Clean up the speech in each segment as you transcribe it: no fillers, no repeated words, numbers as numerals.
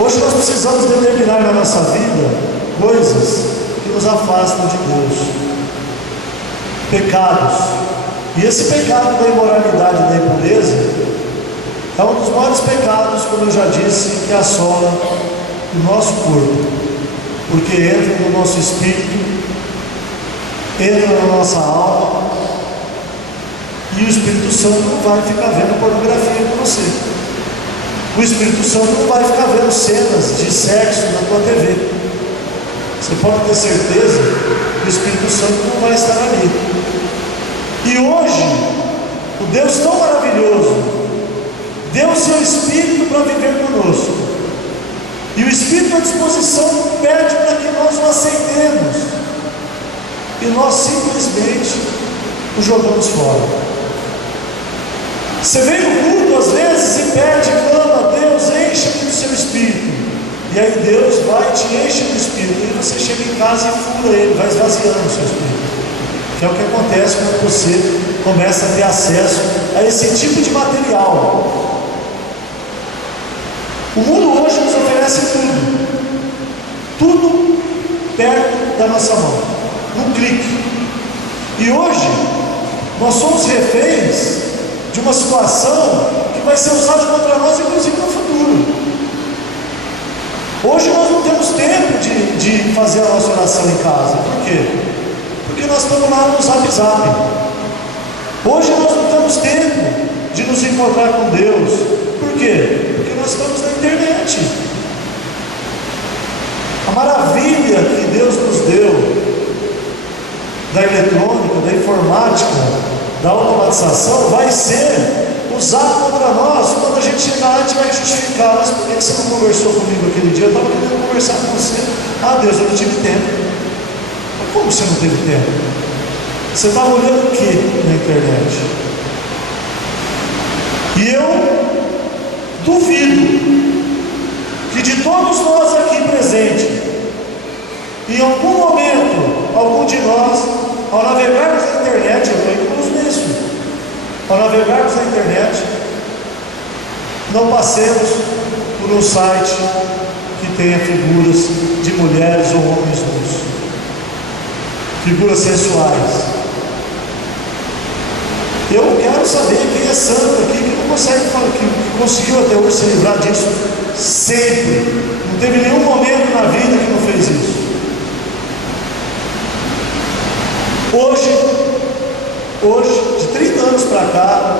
Hoje nós precisamos determinar na nossa vida coisas que nos afastam de Deus, pecados. E esse pecado da imoralidade e da impureza é um dos maiores pecados, como eu já disse, que assola o nosso corpo, porque entra no nosso espírito, entra na nossa alma, e o Espírito Santo não vai ficar vendo pornografia com você. O Espírito Santo não vai ficar vendo cenas de sexo na tua TV. Você pode ter certeza que o Espírito Santo não vai estar ali. E hoje, o Deus tão maravilhoso deu o seu Espírito para viver conosco. E o Espírito à disposição pede para que nós o aceitemos. E nós simplesmente o jogamos fora. Você vem no culto às vezes e pede, clama, Deus, enche-me do seu Espírito. E aí Deus vai e te enche do Espírito. E você chega em casa e fura ele, vai esvaziando o seu Espírito. Que é o que acontece quando você começa a ter acesso a esse tipo de material. O mundo hoje nos oferece tudo perto da nossa mão, num clique. E hoje nós somos reféns de uma situação que vai ser usada contra nós, inclusive no futuro. Hoje nós não temos tempo de fazer a nossa oração em casa. Por quê? Porque nós estamos lá no Zap. Hoje nós não temos tempo de nos encontrar com Deus. Por quê? Porque nós estamos na internet. A maravilha que Deus nos deu da eletrônica, da informática, da automatização, vai ser usado contra nós quando a gente chegar lá e tiver que justificar. Mas por que você não conversou comigo aquele dia? Eu estava querendo conversar com você. Ah, Deus, eu não tive tempo. Mas como você não teve tempo? Você estava olhando o que na internet? E eu duvido que de todos nós aqui presentes, em algum momento, algum de nós, ao navegarmos na internet, eu estou incluso nisso, ao navegarmos na internet, não passemos por um site que tenha figuras de mulheres ou homens nus, figuras sensuais. Eu quero saber quem é santo aqui, que não consegue falar, que conseguiu até hoje se livrar disso sempre. Não teve nenhum momento na vida que não fez isso. Hoje, de 30 anos para cá,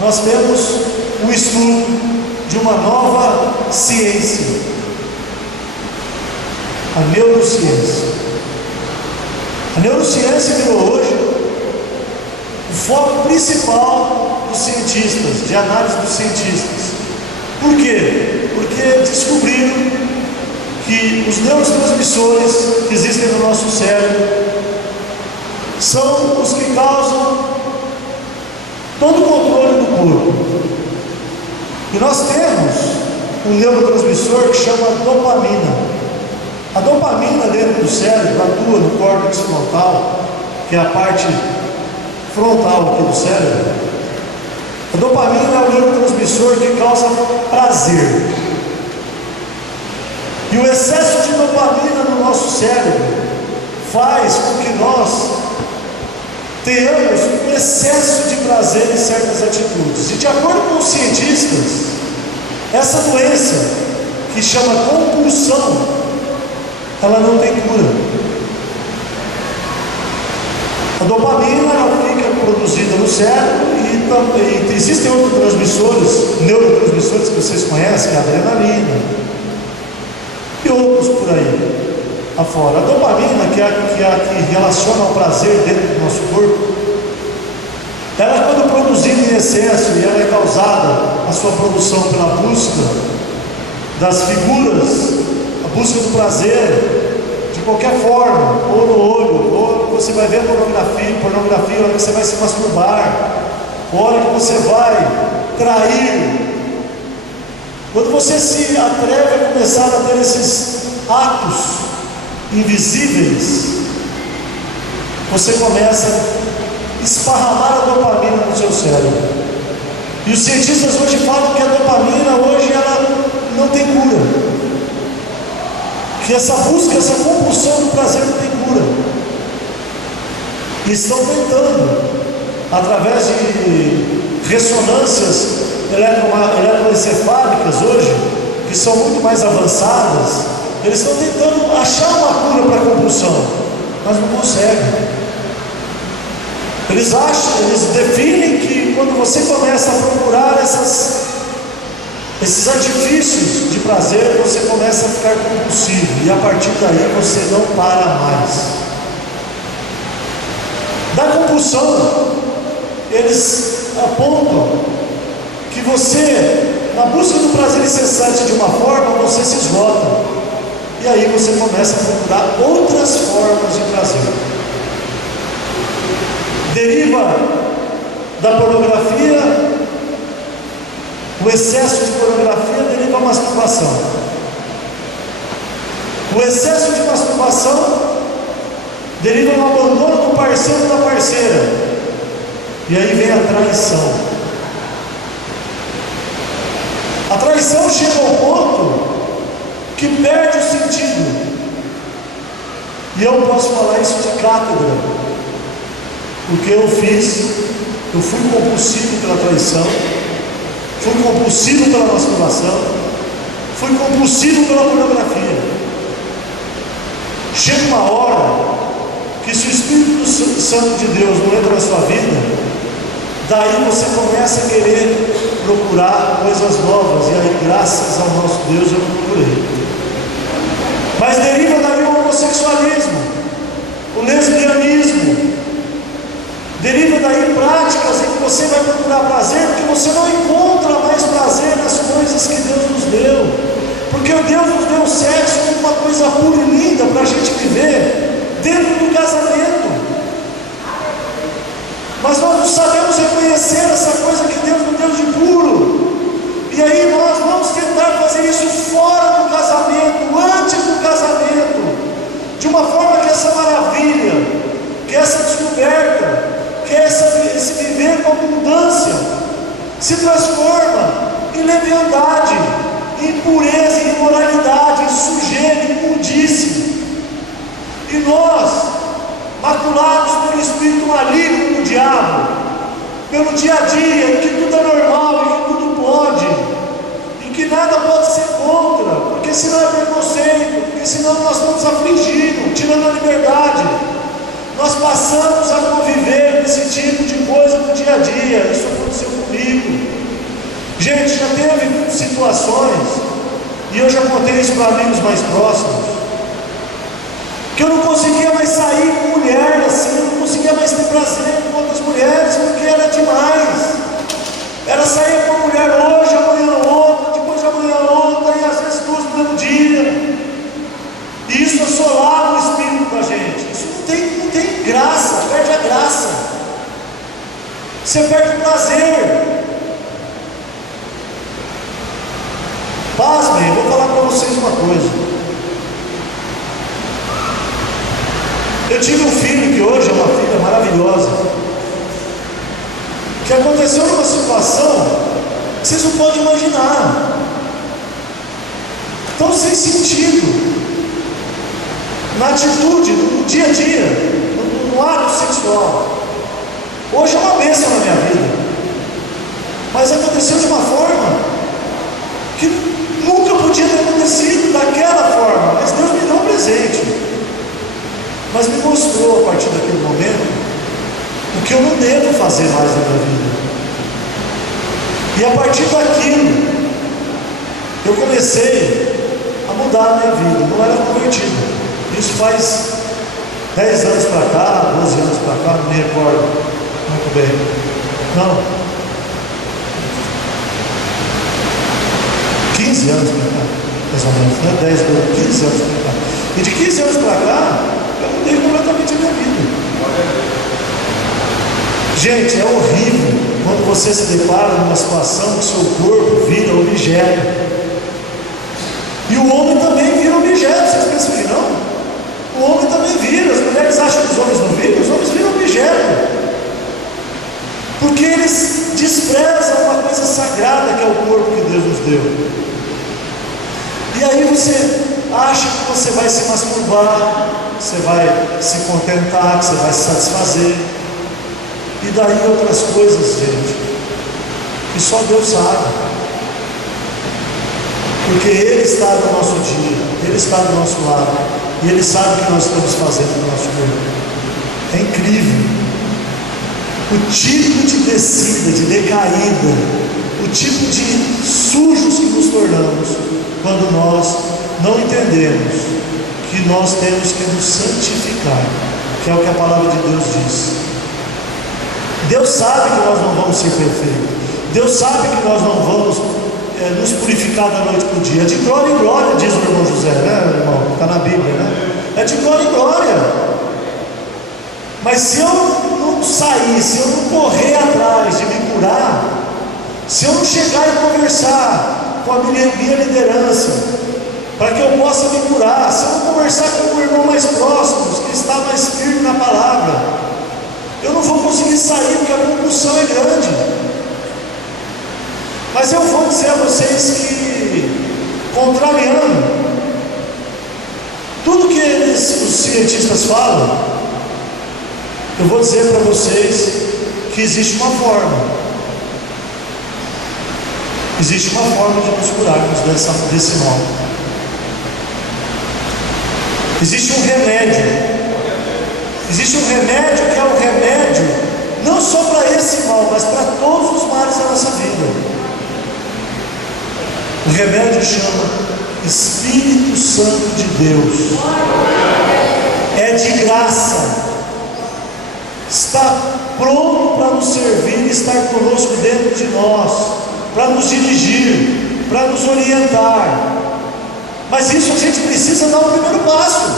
nós temos um estudo de uma nova ciência, a neurociência. A neurociência virou hoje o foco principal dos cientistas, de análise dos cientistas. Por quê? Porque descobriram que os neurotransmissores que existem no nosso cérebro são os que causam todo o controle do corpo. E nós temos um neurotransmissor que chama dopamina. A dopamina dentro do cérebro atua no córtex frontal, que é a parte frontal aqui do cérebro. A dopamina é o neurotransmissor que causa prazer. E o excesso de dopamina no nosso cérebro faz com que nós tenhamos um excesso de prazer em certas atitudes. E de acordo com os cientistas, essa doença, que chama compulsão, ela não tem cura. A dopamina ela fica produzida no cérebro e existem outros transmissores, neurotransmissores que vocês conhecem, que é a adrenalina e outros por aí afora. A dopamina, que é a que relaciona ao prazer dentro do nosso corpo, ela, quando produzida em excesso, e ela é causada, a sua produção, pela busca das figuras, a busca do prazer, de qualquer forma, ou no olho, ou você vai ver pornografia, a hora que você vai se masturbar, a hora que você vai trair, quando você se atreve a começar a ter esses atos invisíveis, você começa a esparramar a dopamina no seu cérebro. E os cientistas hoje falam que a dopamina hoje ela não tem cura. que essa busca, essa compulsão do prazer não tem cura. E estão tentando, através de ressonâncias eletroencefálicas hoje, que são muito mais avançadas, eles estão tentando achar uma cura para a compulsão, mas não conseguem. Eles definem que quando você começa a procurar esses artifícios de prazer, você começa a ficar compulsivo, e a partir daí você não para mais. Da compulsão, eles apontam que você, na busca do prazer incessante de uma forma, você se esgota, e aí você começa a procurar outras formas de prazer. Deriva da pornografia, o excesso de pornografia deriva a masturbação. O excesso de masturbação deriva no abandono do parceiro ou da parceira, e aí vem a traição. A traição chega ao ponto que perde o sentido, e eu posso falar isso de cátedra, porque eu fui compulsivo pela traição, fui compulsivo pela masturbação, fui compulsivo pela pornografia. Chega uma hora que, se o Espírito Santo de Deus não entra na sua vida, daí você começa a querer procurar coisas novas, e aí, graças ao nosso Deus, eu não procurei. Mas deriva daí o homossexualismo, o lesbianismo, deriva daí práticas em que você vai procurar prazer, porque você não encontra mais prazer nas coisas que Deus nos deu, porque Deus nos deu o sexo como uma coisa pura e linda para a gente viver dentro do casamento, mas nós não sabemos reconhecer essa coisa que Deus nos deu de puro, e aí nós vamos tentar fazer isso fora do casamento, antes do casamento, de uma forma que essa maravilha, que essa descoberta, que esse viver com abundância se transforma em leviandade, em impureza, em imoralidade, em sujeira, em imundície. E nós, maculados pelo espírito maligno do diabo, pelo dia a dia, em que tudo é normal, em que tudo pode, em que nada pode ser contra, porque senão é preconceito, porque senão nós estamos afligindo, tirando a liberdade. Nós passamos a conviver com esse tipo de coisa no dia a dia. Isso aconteceu comigo. Gente, já teve situações, e eu já contei isso para amigos mais próximos, que eu não conseguia mais sair com mulher assim, eu não conseguia mais ter prazer com outras mulheres, porque era demais. Era sair com uma mulher hoje, amanhã outra, depois de amanhã outra, e às vezes duas no mesmo dia. E isso assolava o espírito da gente. Isso não tem graça, perde a graça. Você perde o prazer. Pasmem, eu vou falar para vocês uma coisa. Eu tive um filho que hoje é uma filha maravilhosa, que aconteceu numa situação que vocês não podem imaginar, tão sem sentido, na atitude, no dia a dia, no ato sexual. Hoje é uma bênção na minha vida, mas aconteceu de uma forma que nunca podia ter acontecido daquela forma, mas Deus me deu um presente, mas me mostrou a partir daquele momento o que eu não devo fazer mais na minha vida. E a partir daquilo eu comecei a mudar a minha vida. Não era convertido, isso faz 10 anos para cá, 12 anos para cá, não me recordo muito bem. Não, 15 anos para cá, mais ou menos, né? 10, 12, 15 anos para cá. E de 15 anos para cá, eu mudei completamente a minha vida. Gente, é horrível quando você se depara numa situação que seu corpo vira objeto. E o homem também vira objeto, vocês pensam que não? O homem também vira, as mulheres acham que os homens não viram, os homens viram objeto. Porque eles desprezam uma coisa sagrada que é o corpo que Deus nos deu. E aí você acha que você vai se masturbar, você vai se contentar, que você vai se satisfazer, e daí outras coisas, gente, que só Deus sabe, porque Ele está no nosso dia, Ele está do nosso lado, e Ele sabe o que nós estamos fazendo no nosso corpo. É incrível o tipo de descida, de decaída, o tipo de sujos que nos tornamos quando nós não entendemos que nós temos que nos santificar, que é o que a palavra de Deus diz. Deus sabe que nós não vamos ser perfeitos, Deus sabe que nós não vamos nos purificar da noite para o dia. É de glória em glória, diz o irmão José, né, irmão? Está na Bíblia, né? É de glória em glória. Mas se eu não sair, se eu não correr atrás de me curar, se eu não chegar e conversar com a minha liderança, para que eu possa me curar, se eu não conversar com o irmão mais próximo, que está mais firme na palavra, eu não vou conseguir sair, porque a compulsão é grande. Mas eu vou dizer a vocês que, contrariando tudo que os cientistas falam, eu vou dizer para vocês que existe uma forma. Existe uma forma de nos curarmos desse mal. Existe um remédio. Existe um remédio que é um remédio não só para esse mal, mas para todos os males da nossa vida. O remédio chama Espírito Santo de Deus. É de graça. Está pronto para nos servir e estar conosco dentro de nós, para nos dirigir, para nos orientar. Mas isso a gente precisa dar o primeiro passo.